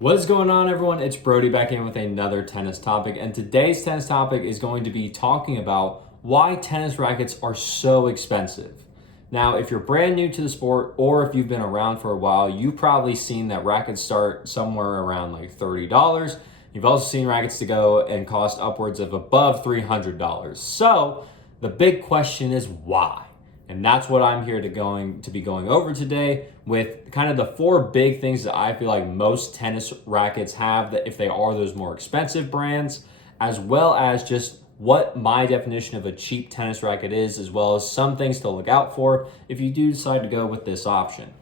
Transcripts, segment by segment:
What is going on, everyone? It's Brody back in with another tennis topic, and today's tennis topic is going to be talking about why tennis rackets are so expensive. Now, if you're brand new to the sport or if you've been around for a while, you've probably seen that rackets start somewhere around like $30. You've also seen rackets to go and cost upwards of above $300. So the big question is why? And that's what I'm here to be going over today with kind of the four big things that I feel like most tennis rackets have, that if they are those more expensive brands, as well as just what my definition of a cheap tennis racket is, as well as some things to look out for if you do decide to go with this option.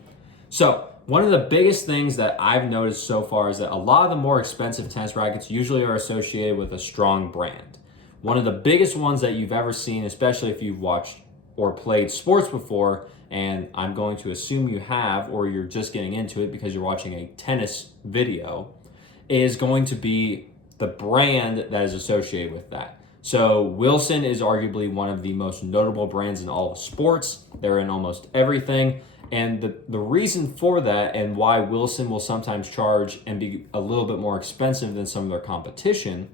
So one of the biggest things that I've noticed so far is that a lot of the more expensive tennis rackets usually are associated with a strong brand. One of the biggest ones that you've ever seen, especially if you've watched or played sports before, and I'm going to assume you have, or you're just getting into it because you're watching a tennis video, is going to be the brand that is associated with that. So Wilson is arguably one of the most notable brands in all of sports. They're in almost everything. And the reason for that, and why Wilson will sometimes charge and be a little bit more expensive than some of their competition,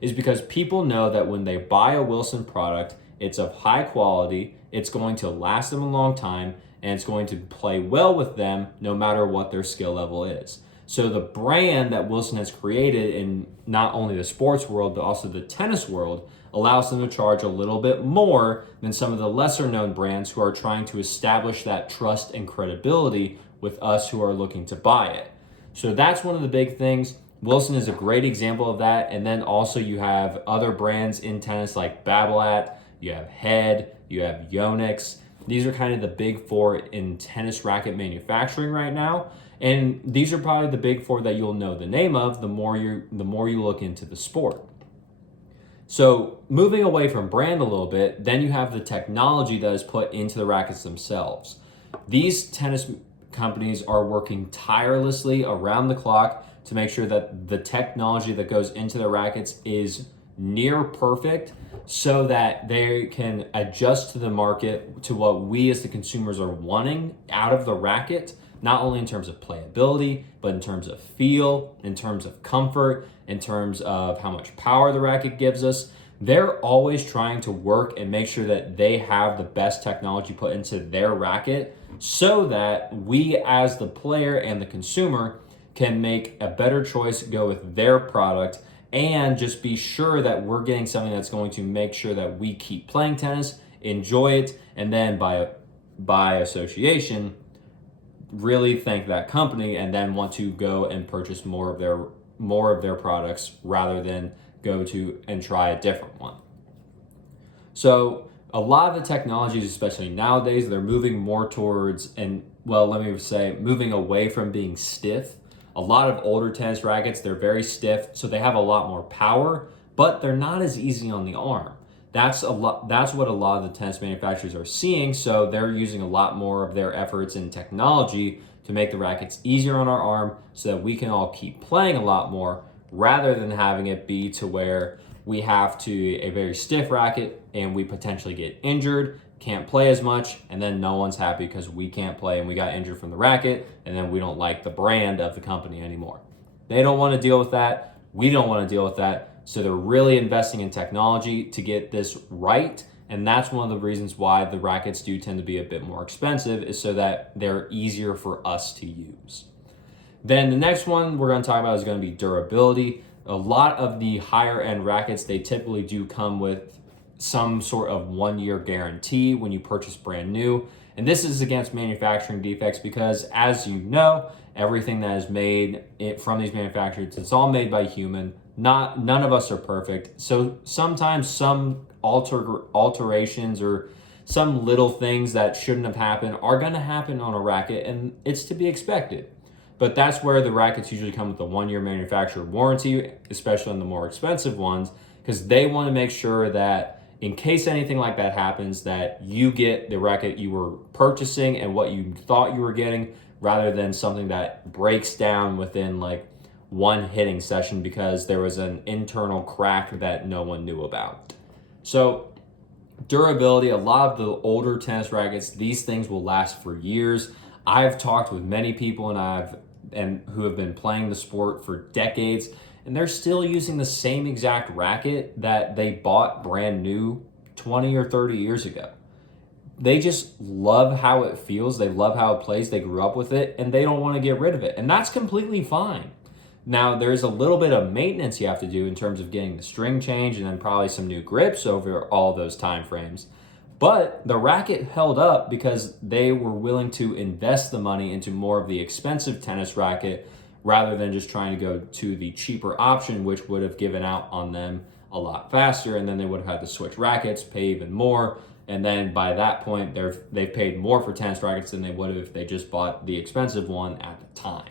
is because people know that when they buy a Wilson product, it's of high quality, it's going to last them a long time, and it's going to play well with them no matter what their skill level is. So the brand that Wilson has created in not only the sports world, but also the tennis world, allows them to charge a little bit more than some of the lesser known brands who are trying to establish that trust and credibility with us who are looking to buy it. So that's one of the big things. Wilson is a great example of that. And then also you have other brands in tennis like Babolat, you have Head, you have Yonex. These are kind of the big four in tennis racket manufacturing right now. And these are probably the big four that you'll know the name of the more you look into the sport. So moving away from brand a little bit, then you have the technology that is put into the rackets themselves. These tennis companies are working tirelessly around the clock to make sure that the technology that goes into the rackets is near perfect, so that they can adjust to the market to what we as the consumers are wanting out of the racket, not only in terms of playability, but in terms of feel, in terms of comfort, in terms of how much power the racket gives us. They're always trying to work and make sure that they have the best technology put into their racket so that we as the player and the consumer can make a better choice, go with their product, and just be sure that we're getting something that's going to make sure that we keep playing tennis, enjoy it, and then by association, really thank that company and then want to go and purchase more of their products rather than go to and try a different one. So a lot of the technologies, especially nowadays, they're moving more towards, moving away from being stiff. A lot of older tennis rackets, they're very stiff, so they have a lot more power, but they're not as easy on the arm. That's what a lot of the tennis manufacturers are seeing, so they're using a lot more of their efforts in technology to make the rackets easier on our arm so that we can all keep playing a lot more, rather than having it be to where we have a very stiff racket and we potentially get injured, can't play as much, and then no one's happy because we can't play and we got injured from the racket, and then we don't like the brand of the company anymore. They don't want to deal with that. We don't want to deal with that. So they're really investing in technology to get this right. And that's one of the reasons why the rackets do tend to be a bit more expensive, is so that they're easier for us to use. Then the next one we're going to talk about is going to be durability. A lot of the higher end rackets, they typically do come with some sort of 1-year guarantee when you purchase brand new. And this is against manufacturing defects because, as you know, everything that is made from these manufacturers, it's all made by human. None of us are perfect. So sometimes some alterations or some little things that shouldn't have happened are going to happen on a racket, and it's to be expected. But that's where the rackets usually come with a 1-year manufacturer warranty, especially on the more expensive ones, because they want to make sure that in case anything like that happens, that you get the racket you were purchasing and what you thought you were getting, rather than something that breaks down within like one hitting session because there was an internal crack that no one knew about. So durability, a lot of the older tennis rackets, these things will last for years. I've talked with many people and I've and who have been playing the sport for decades, and they're still using the same exact racket that they bought brand new 20 or 30 years ago. They just love how it feels, they love how it plays, they grew up with it, and they don't want to get rid of it. And that's completely fine. Now, there's a little bit of maintenance you have to do in terms of getting the string changed and then probably some new grips over all those time frames. But the racket held up because they were willing to invest the money into more of the expensive tennis racket rather than just trying to go to the cheaper option, which would have given out on them a lot faster. And then they would have had to switch rackets, pay even more. And then by that point, they've paid more for tennis rackets than they would have if they just bought the expensive one at the time.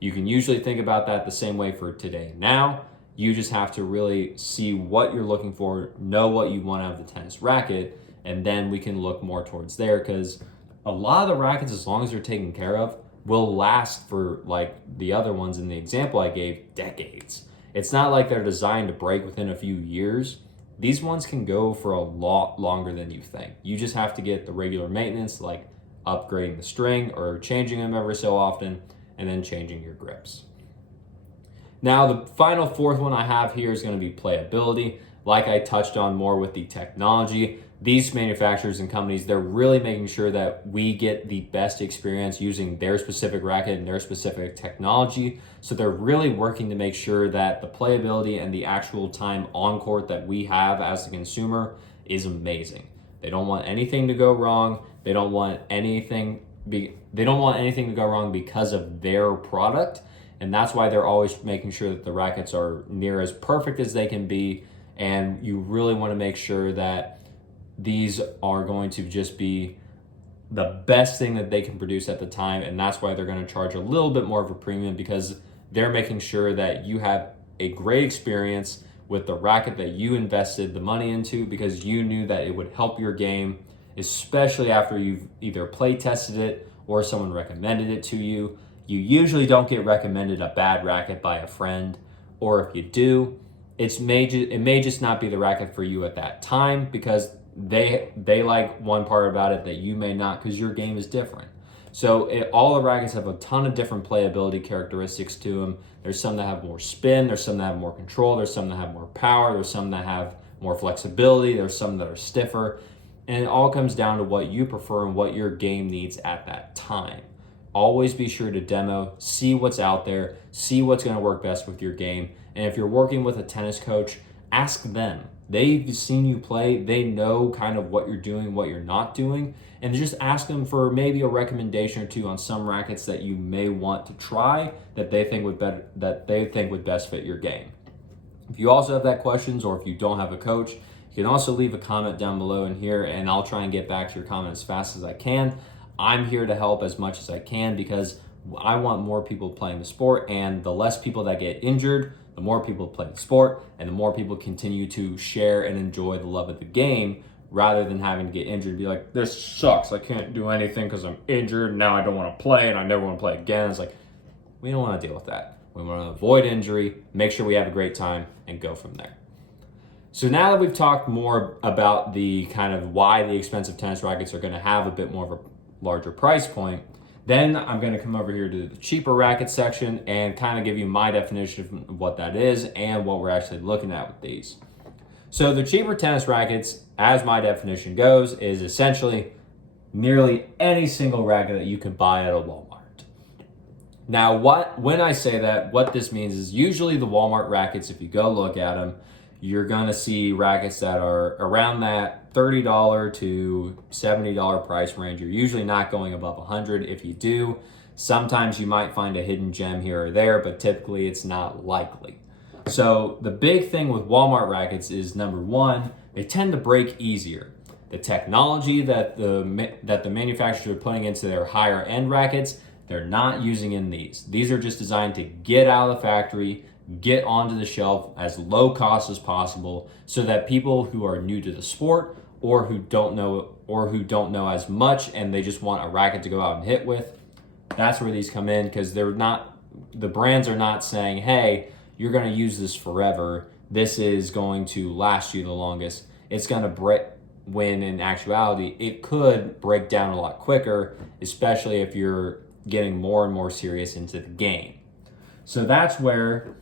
You can usually think about that the same way for today. Now, you just have to really see what you're looking for, know what you want out of the tennis racket, and then we can look more towards there, because a lot of the rackets, as long as they're taken care of, will last for, like the other ones in the example I gave, decades. It's not like they're designed to break within a few years. These ones can go for a lot longer than you think. You just have to get the regular maintenance, like upgrading the string or changing them every so often, and then changing your grips. Now, the final fourth one I have here is going to be playability. Like I touched on more with the technology, these manufacturers and companies, they're really making sure that we get the best experience using their specific racket and their specific technology. So they're really working to make sure that the playability and the actual time on court that we have as the consumer is amazing. They don't want anything to go wrong. They don't want anything to go wrong because of their product. And that's why they're always making sure that the rackets are near as perfect as they can be. And you really want to make sure that these are going to just be the best thing that they can produce at the time. And that's why they're going to charge a little bit more of a premium, because they're making sure that you have a great experience with the racket that you invested the money into, because you knew that it would help your game, especially after you've either play tested it or someone recommended it to you. You usually don't get recommended a bad racket by a friend, or if you do, it may just not be the racket for you at that time, because they like one part about it that you may not, because your game is different. So all the rackets have a ton of different playability characteristics to them. There's some that have more spin, there's some that have more control, there's some that have more power, there's some that have more flexibility, there's some that are stiffer. And it all comes down to what you prefer and what your game needs at that time. Always be sure to demo, see what's out there, see what's going to work best with your game. And if you're working with a tennis coach, ask them. They've seen you play, they know kind of what you're doing, what you're not doing, and just ask them for maybe a recommendation or two on some rackets that you may want to try that they think would best fit your game. If you also have that questions, or if you don't have a coach, you can also leave a comment down below in here, and I'll try and get back to your comment as fast as I can. I'm here to help as much as I can, because I want more people playing the sport, and the less people that get injured, the more people play the sport, and the more people continue to share and enjoy the love of the game, rather than having to get injured and be like, this sucks, I can't do anything because I'm injured, now I don't want to play and I never want to play again. It's like, we don't want to deal with that. We want to avoid injury, make sure we have a great time, and go from there. So now that we've talked more about the kind of why the expensive tennis rackets are going to have a bit more of a larger price point, then I'm going to come over here to the cheaper racket section and kind of give you my definition of what that is and what we're actually looking at with these. So the cheaper tennis rackets, as my definition goes, is essentially nearly any single racket that you can buy at a Walmart. Now, when I say that, what this means is usually the Walmart rackets, if you go look at them, you're going to see rackets that are around that $30 to $70 price range. You're usually not going above $100. If you do, sometimes you might find a hidden gem here or there, but typically it's not likely. So the big thing with Walmart rackets is, number one, they tend to break easier. The technology that the manufacturers are putting into their higher end rackets, they're not using in these. These are just designed to get out of the factory, get onto the shelf as low cost as possible, so that people who are new to the sport or who don't know as much and they just want a racket to go out and hit with, that's where these come in, because the brands are not saying, hey, you're going to use this forever, this is going to last you the longest. It's going to break, when in actuality it could break down a lot quicker, especially if you're getting more and more serious into the game. So that's where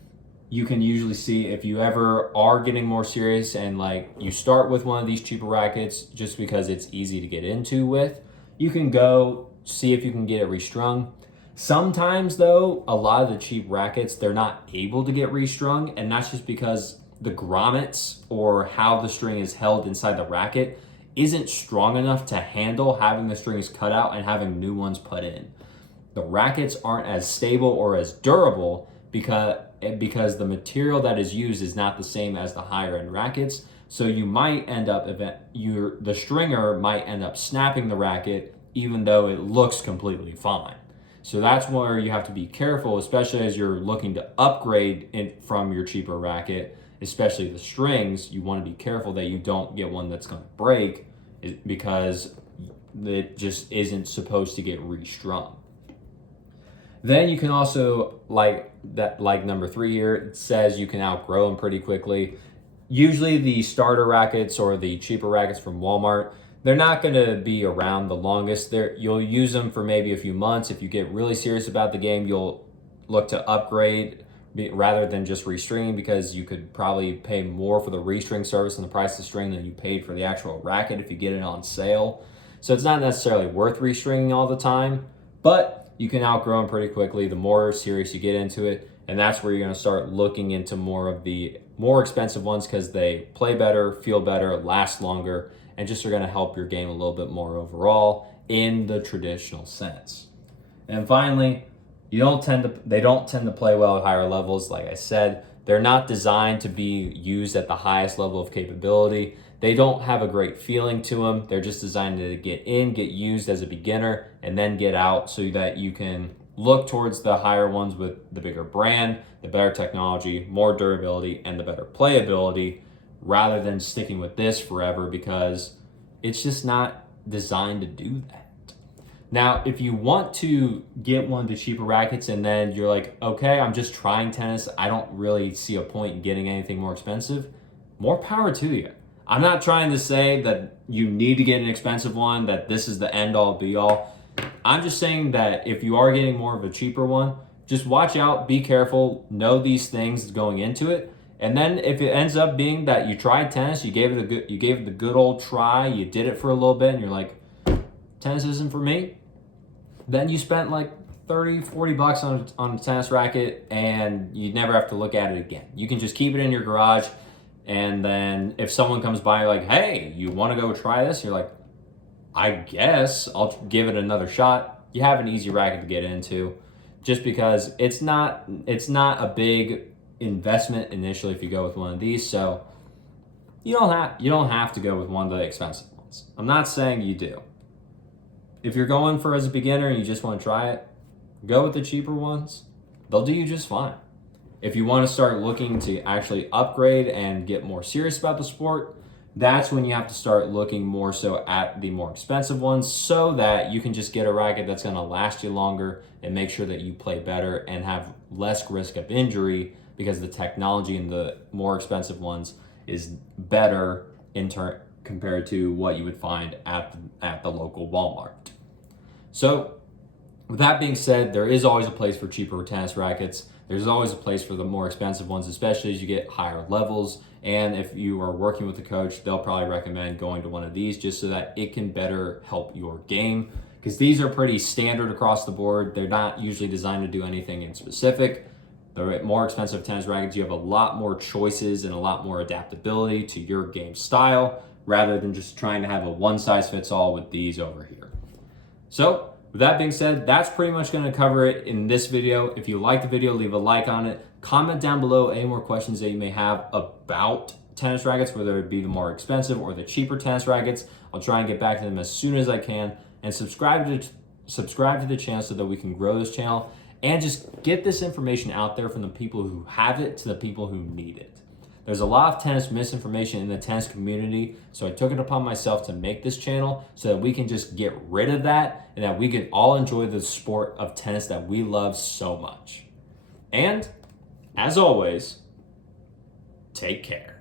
you can usually see if you ever are getting more serious and like you start with one of these cheaper rackets just because it's easy to get into with, you can go see if you can get it restrung. Sometimes though, a lot of the cheap rackets, they're not able to get restrung, and that's just because the grommets or how the string is held inside the racket isn't strong enough to handle having the strings cut out and having new ones put in. The rackets aren't as stable or as durable because the material that is used is not the same as the higher end rackets. So you might end up, the stringer might end up snapping the racket even though it looks completely fine. So that's where you have to be careful, especially as you're looking to upgrade from your cheaper racket, especially the strings. You want to be careful that you don't get one that's going to break because it just isn't supposed to get restrung. Then you can also, like number 3 here, it says you can outgrow them pretty quickly. Usually the starter rackets or the cheaper rackets from Walmart, they're not going to be around the longest. You'll use them for maybe a few months. If you get really serious about the game, you'll look to upgrade rather than just restringing, because you could probably pay more for the restring service and the price of the string than you paid for the actual racket if you get it on sale. So it's not necessarily worth restringing all the time, but you can outgrow them pretty quickly the more serious you get into it. And that's where you're going to start looking into more of the more expensive ones, because they play better, feel better, last longer, and just are going to help your game a little bit more overall in the traditional sense. And finally, they don't tend to play well at higher levels. Like I said, they're not designed to be used at the highest level of capability. They don't have a great feeling to them. They're just designed to get in, get used as a beginner, and then get out, so that you can look towards the higher ones with the bigger brand, the better technology, more durability, and the better playability, rather than sticking with this forever, because it's just not designed to do that. Now, if you want to get one of the cheaper rackets and then you're like, okay, I'm just trying tennis, I don't really see a point in getting anything more expensive, more power to you. I'm not trying to say that you need to get an expensive one, that this is the end all be all. I'm just saying that if you are getting more of a cheaper one, just watch out, be careful, know these things going into it. And then if it ends up being that you tried tennis, you gave it the good old try, you did it for a little bit and you're like, tennis isn't for me, then you spent like 30, 40 bucks on a tennis racket and you never have to look at it again. You can just keep it in your garage, and then if someone comes by like, hey, you want to go try this? You're like, I guess I'll give it another shot. You have an easy racket to get into, just because it's not a big investment initially if you go with one of these. So you don't have to go with one of the expensive ones. I'm not saying you do. If you're going for as a beginner and you just want to try it, go with the cheaper ones. They'll do you just fine. If you want to start looking to actually upgrade and get more serious about the sport, that's when you have to start looking more so at the more expensive ones, so that you can just get a racket that's going to last you longer and make sure that you play better and have less risk of injury, because the technology in the more expensive ones is better compared to what you would find at the local Walmart. So with that being said, there is always a place for cheaper tennis rackets. There's always a place for the more expensive ones, especially as you get higher levels. And if you are working with a coach, they'll probably recommend going to one of these just so that it can better help your game, because these are pretty standard across the board. They're not usually designed to do anything in specific. The more expensive tennis rackets, you have a lot more choices and a lot more adaptability to your game style, rather than just trying to have a one-size-fits-all with these over here. So with that being said, that's pretty much going to cover it in this video. If you like the video, leave a like on it. Comment down below any more questions that you may have about tennis rackets, whether it be the more expensive or the cheaper tennis rackets. I'll try and get back to them as soon as I can. And subscribe to the channel so that we can grow this channel and just get this information out there from the people who have it to the people who need it. There's a lot of tennis misinformation in the tennis community, so I took it upon myself to make this channel so that we can just get rid of that and that we can all enjoy the sport of tennis that we love so much. And as always, take care.